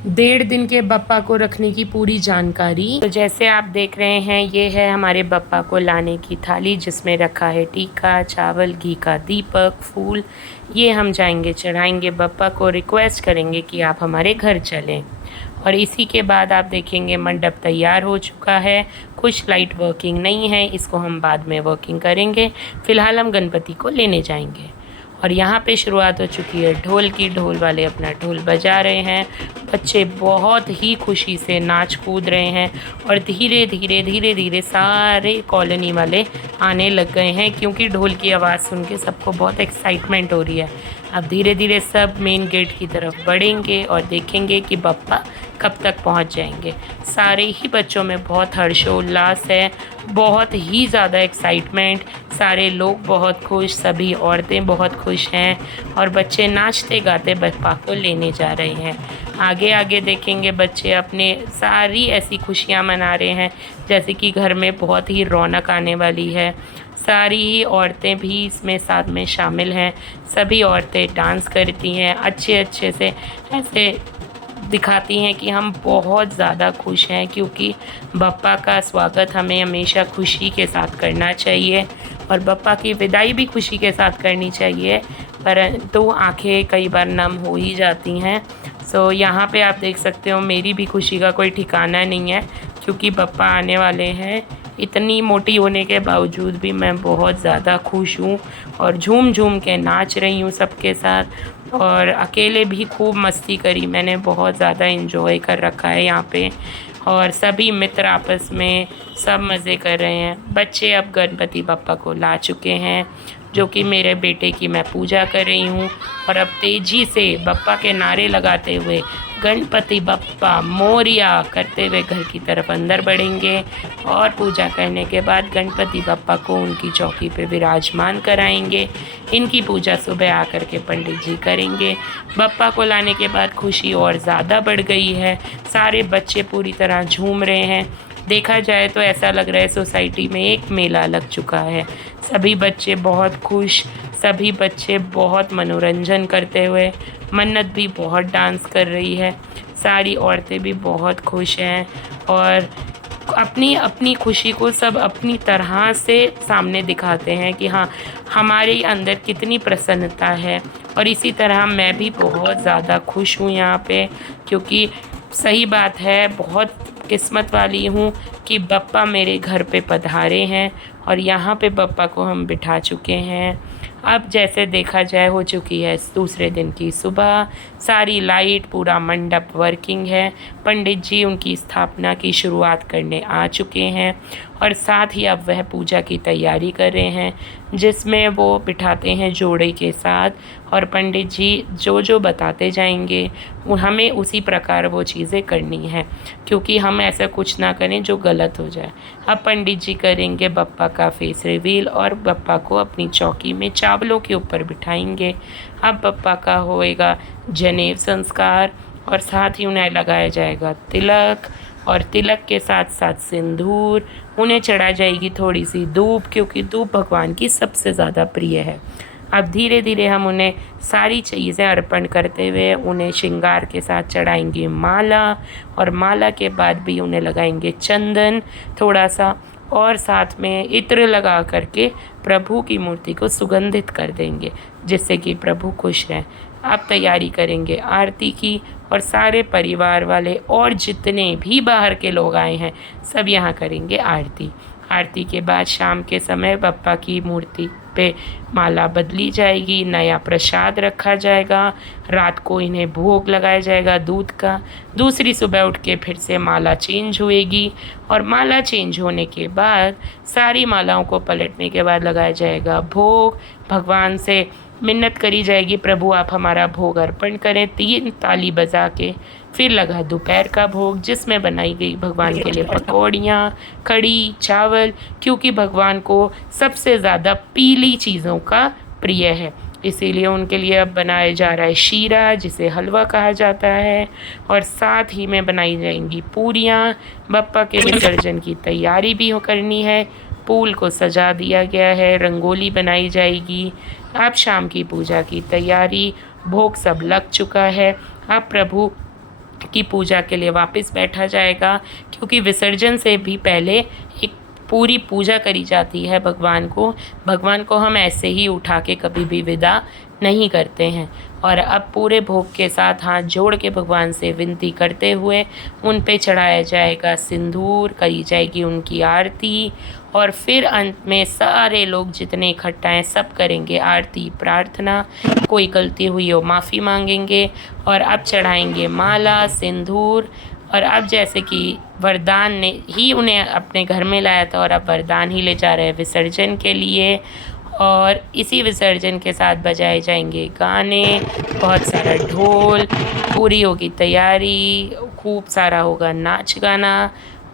1.5 दिन के बप्पा को रखने की पूरी जानकारी। तो जैसे आप देख रहे हैं, ये है हमारे बप्पा को लाने की थाली, जिसमें रखा है टीका, चावल, घी का दीपक, फूल। ये हम जाएंगे चढ़ाएंगे बप्पा को, रिक्वेस्ट करेंगे कि आप हमारे घर चलें। और इसी के बाद आप देखेंगे मंडप तैयार हो चुका है। कुछ लाइट वर्किंग नहीं है, इसको हम बाद में वर्किंग करेंगे। फ़िलहाल हम गणपति को लेने जाएंगे। और यहाँ पे शुरुआत हो चुकी है ढोल की। ढोल वाले अपना ढोल बजा रहे हैं। बच्चे बहुत ही खुशी से नाच कूद रहे हैं और धीरे धीरे धीरे धीरे सारे कॉलोनी वाले आने लग गए हैं, क्योंकि ढोल की आवाज़ सुन के सबको बहुत एक्साइटमेंट हो रही है। अब धीरे धीरे सब मेन गेट की तरफ बढ़ेंगे और देखेंगे कि बप्पा कब तक पहुंच जाएंगे। सारे ही बच्चों में बहुत हर्षोल्लास है, बहुत ही ज़्यादा एक्साइटमेंट। सारे लोग बहुत खुश, सभी औरतें बहुत खुश हैं और बच्चे नाचते गाते बप्पा को लेने जा रहे हैं। आगे आगे देखेंगे बच्चे अपने सारी ऐसी खुशियाँ मना रहे हैं जैसे कि घर में बहुत ही रौनक आने वाली है। सारी ही औरतें भी इसमें साथ में शामिल हैं। सभी औरतें डांस करती हैं, अच्छे अच्छे से ऐसे दिखाती हैं कि हम बहुत ज़्यादा खुश हैं, क्योंकि बप्पा का स्वागत हमें हमेशा खुशी के साथ करना चाहिए और बप्पा की विदाई भी खुशी के साथ करनी चाहिए, परंतु आंखें कई बार नम हो ही जाती हैं। सो यहाँ पे आप देख सकते हो मेरी भी खुशी का कोई ठिकाना नहीं है, क्योंकि बप्पा आने वाले हैं। इतनी मोटी होने के बावजूद भी मैं बहुत ज़्यादा खुश हूँ और झूम झूम के नाच रही हूँ सबके साथ। और अकेले भी खूब मस्ती करी मैंने, बहुत ज़्यादा इन्जॉय कर रखा है यहाँ पे। और सभी मित्र आपस में सब मज़े कर रहे हैं। बच्चे अब गणपति बप्पा को ला चुके हैं, जो कि मेरे बेटे की मैं पूजा कर रही हूँ। और अब तेज़ी से बप्पा के नारे लगाते हुए गणपति बप्पा मोरिया करते हुए घर की तरफ अंदर बढ़ेंगे और पूजा करने के बाद गणपति बप्पा को उनकी चौकी पे विराजमान कराएंगे। इनकी पूजा सुबह आकर के पंडित जी करेंगे। बप्पा को लाने के बाद खुशी और ज़्यादा बढ़ गई है। सारे बच्चे पूरी तरह झूम रहे हैं। देखा जाए तो ऐसा लग रहा है सोसाइटी में एक मेला लग चुका है। सभी बच्चे बहुत खुश, सभी बच्चे बहुत मनोरंजन करते हुए, मन्नत भी बहुत डांस कर रही है। सारी औरतें भी बहुत खुश हैं और अपनी अपनी खुशी को सब अपनी तरह से सामने दिखाते हैं कि हाँ, हमारे अंदर कितनी प्रसन्नता है। और इसी तरह मैं भी बहुत ज़्यादा खुश हूँ यहाँ पे, क्योंकि सही बात है, बहुत किस्मत वाली हूँ कि बप्पा मेरे घर पे पधारे हैं और यहाँ पे बप्पा को हम बिठा चुके हैं। अब जैसे देखा जाए हो चुकी है दूसरे दिन की सुबह। सारी लाइट, पूरा मंडप वर्किंग है। पंडित जी उनकी स्थापना की शुरुआत करने आ चुके हैं और साथ ही अब वह पूजा की तैयारी कर रहे हैं, जिसमें वो बिठाते हैं जोड़े के साथ। और पंडित जी जो जो बताते जाएंगे हमें उसी प्रकार वो चीज़ें करनी है, क्योंकि हम ऐसा कुछ ना करें जो गलत हो जाए। अब पंडित जी करेंगे बप्पा का फेस रिवील और बप्पा को अपनी चौकी में चावलों के ऊपर बिठाएंगे। अब बप्पा का होएगा जनेऊ संस्कार और साथ ही उन्हें लगाया जाएगा तिलक और तिलक के साथ साथ सिंदूर। उन्हें चढ़ा जाएगी थोड़ी सी धूप, क्योंकि धूप भगवान की सबसे ज़्यादा प्रिय है। अब धीरे धीरे हम उन्हें सारी चीज़ें अर्पण करते हुए उन्हें श्रृंगार के साथ चढ़ाएंगे माला, और माला के बाद भी उन्हें लगाएंगे चंदन थोड़ा सा, और साथ में इत्र लगा करके प्रभु की मूर्ति को सुगंधित कर देंगे, जिससे कि प्रभु खुश रहें। अब तैयारी करेंगे आरती की और सारे परिवार वाले और जितने भी बाहर के लोग आए हैं सब यहाँ करेंगे आरती। आरती के बाद शाम के समय बप्पा की मूर्ति पे माला बदली जाएगी, नया प्रसाद रखा जाएगा, रात को इन्हें भोग लगाया जाएगा दूध का। दूसरी सुबह उठ के फिर से माला चेंज होएगी और माला चेंज होने के बाद सारी मालाओं को पलटने के बाद लगाया जाएगा भोग। भगवान से मिन्नत करी जाएगी, प्रभु आप हमारा भोग अर्पण करें 3 ताली बजा के। फिर लगा दोपहर का भोग, जिसमें बनाई गई भगवान के लिए पकौड़ियाँ, कढ़ी, चावल, क्योंकि भगवान को सबसे ज़्यादा पीली चीज़ों का प्रिय है, इसीलिए उनके लिए अब बनाया जा रहा है शीरा, जिसे हलवा कहा जाता है। और साथ ही में बनाई जाएंगी पूरियाँ। बप्पा के विसर्जन की तैयारी भी करनी है। पूल को सजा दिया गया है, रंगोली बनाई जाएगी। अब शाम की पूजा की तैयारी, भोग सब लग चुका है। अब प्रभु की पूजा के लिए वापस बैठा जाएगा, क्योंकि विसर्जन से भी पहले एक पूरी पूजा करी जाती है भगवान को। भगवान को हम ऐसे ही उठा के कभी भी विदा नहीं करते हैं। और अब पूरे भोग के साथ हाथ जोड़ के भगवान से विनती करते हुए उन पे चढ़ाया जाएगा सिंदूर, करी जाएगी उनकी आरती, और फिर अंत में सारे लोग जितने इकट्ठा हैं सब करेंगे आरती प्रार्थना। कोई गलती हुई हो माफ़ी मांगेंगे, और अब चढ़ाएंगे माला सिंदूर। और अब जैसे कि वरदान ने ही उन्हें अपने घर में लाया था, और अब वरदान ही ले जा रहे हैं विसर्जन के लिए। और इसी विसर्जन के साथ बजाए जाएंगे गाने, बहुत सारा ढोल, पूरी होगी तैयारी, खूब सारा होगा नाच गाना।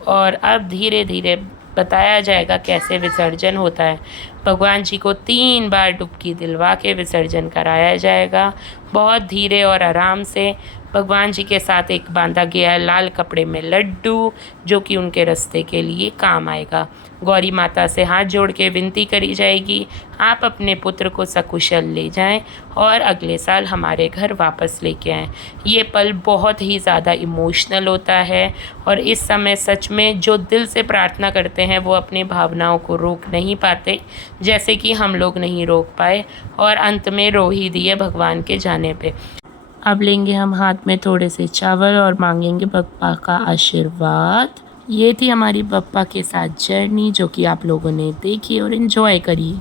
और अब धीरे धीरे बताया जाएगा कैसे विसर्जन होता है। भगवान जी को 3 बार डुबकी दिलवा के विसर्जन कराया जाएगा, बहुत धीरे और आराम से। भगवान जी के साथ एक बांधा गया है लाल कपड़े में लड्डू, जो कि उनके रास्ते के लिए काम आएगा। गौरी माता से हाथ जोड़ के विनती करी जाएगी, आप अपने पुत्र को सकुशल ले जाएं और अगले साल हमारे घर वापस लेके आएँ। ये पल बहुत ही ज़्यादा इमोशनल होता है, और इस समय सच में जो दिल से प्रार्थना करते हैं वो अपनी भावनाओं को रोक नहीं पाते, जैसे कि हम लोग नहीं रोक पाए, और अंत में रो ही दिए भगवान के जाने पे। अब लेंगे हम हाथ में थोड़े से चावल और मांगेंगे बप्पा का आशीर्वाद। ये थी हमारी बप्पा के साथ जर्नी, जो कि आप लोगों ने देखी और एंजॉय करी।